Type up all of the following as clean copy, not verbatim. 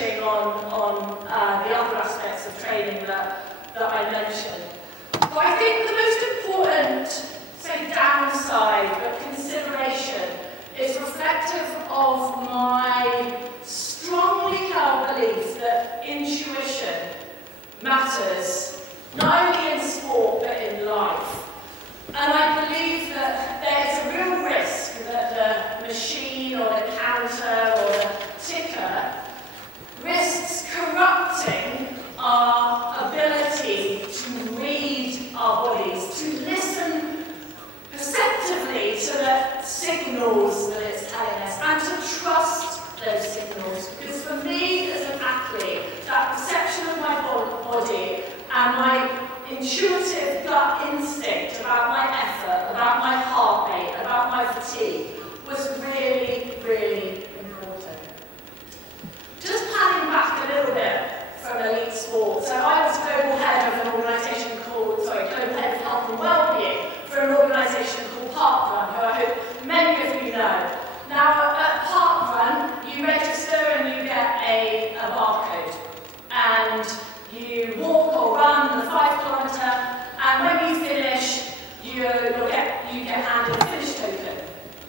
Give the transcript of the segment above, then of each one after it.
coaching on the other aspects of training that I mentioned. But I think the most important, say, downside, but consideration, is reflective of my strongly held belief that intuition matters, not only in sport, but in life. And I believe that there is a real risk that the machine or the counter or the ticker risks corrupting our ability to read our bodies, to listen perceptively to the signals that it's telling us, and to trust those signals. Because for me as an athlete, that perception of my body and my intuitive gut instinct about my effort, about my heart rate, about my fatigue was really, really important. Just panning back a little bit from elite sport. So I was global head of an organisation global head of health and wellbeing for an organisation called Parkrun, who I hope many of you know. Now at Parkrun, you register and you get a barcode, and you walk or run the 5 kilometre, and when you finish, you get handed a finish token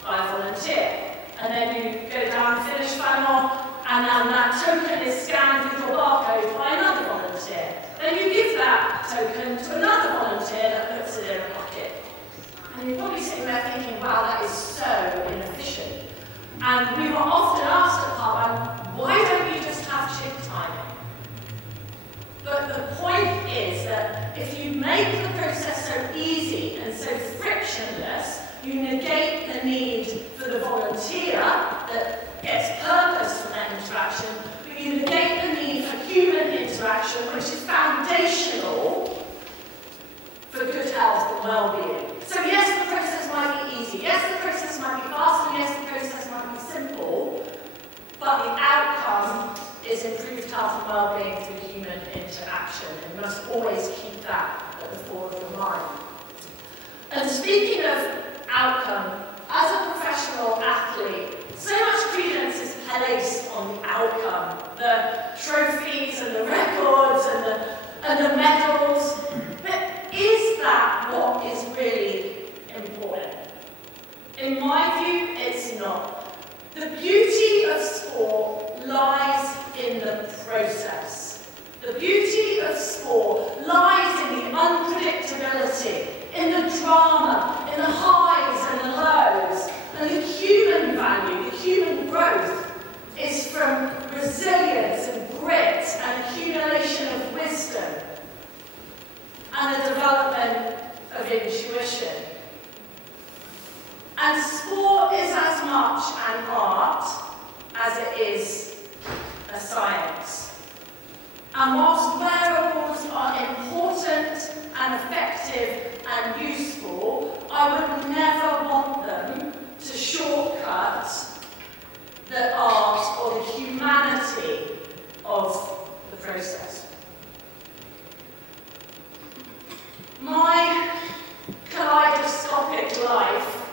by a volunteer. And then you go down the finish funnel, and then that token is scanned with your barcode by another volunteer. Then you give that token to another volunteer that puts it in a pocket. And you're probably sitting there thinking, wow, that is so inefficient. And we were often asked at Parkrun, why don't you just have chip timing? But the point is that if you make the process so easy and so frictionless, you negate the need for the volunteer that gets purpose from that interaction, but you negate the need for human interaction, which is foundational for good health and well-being. So yes, the process might be easy, yes, the process might be fast, and yes, the process might be simple, but the outcome is improved health and well-being through human interaction, and you must always keep that at the fore of your mind. And speaking of outcome, as a professional athlete, so much credence is placed on the outcome, the trophies and the records and the medals. But is that what is really important? In my view, it's not. The beauty of sport lies in the process. The beauty of sport lies in the unpredictability, in the drama, in the highs and the lows. And the human value, the human growth, is from resilience and grit and accumulation of wisdom and the development of intuition. And sport is as much an art as it is a science. And whilst wearables are important and effective and useful, I would never want them to shortcut the art or the humanity of the process. My kaleidoscopic life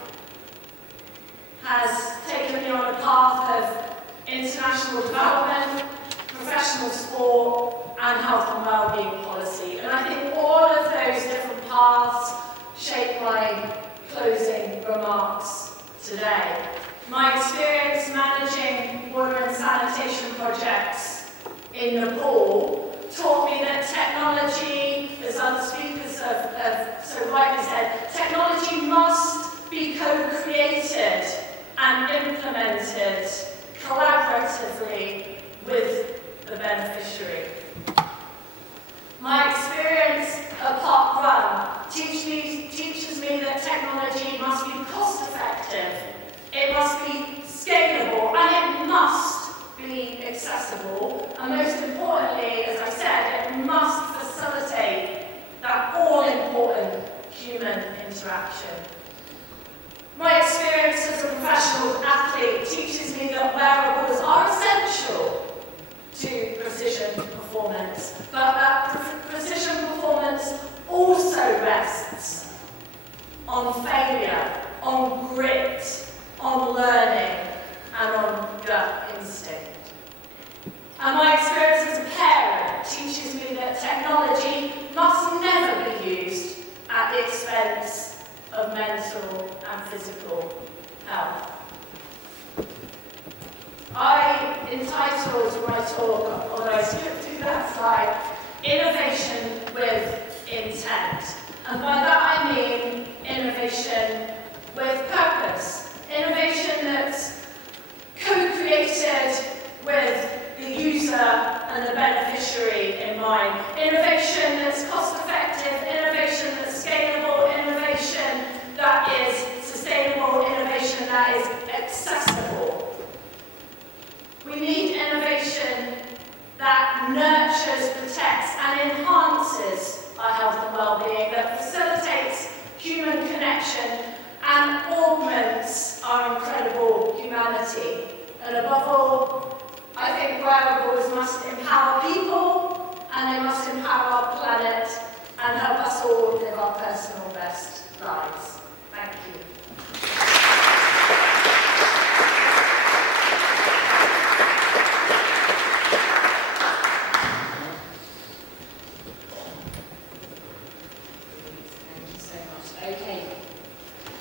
has taken me on a path of international development, professional sport, and health and wellbeing policy. And I think all of those different paths shape my closing remarks today. My experience managing water and sanitation projects in Nepal taught me that technology, as other speakers have so rightly said, technology must be co-created and implemented collaboratively with the beneficiary. My experience at Parkrun teaches me that technology must be cost-effective, it must be scalable, and it must be accessible. And most importantly, as I said, it must facilitate that all-important human interaction. My experience as a professional athlete teaches me that wearables are essential to precision performance, but that precision performance also rests on failure, on grit, on learning, and on gut instinct. And my talk, although I skipped through that slide, innovation with intent. And by that I mean innovation with purpose. Innovation that's co-created with the user and the beneficiary in mind. Innovation that's cost-effective, innovation that's scalable, innovation that is sustainable, innovation that is accessible. We need innovation that nurtures, protects and enhances our health and well-being, that facilitates human connection and augments our incredible humanity. And above all, I think wearables must empower people and they must empower our planet and help us all live our personal best lives. Thank you. Okay,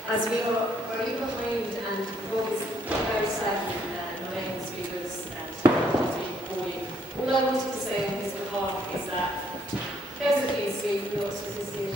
as we are running behind and Rob is very sadly not able to be with us and all I wanted to say on his behalf is that there's a few sweet thoughts with this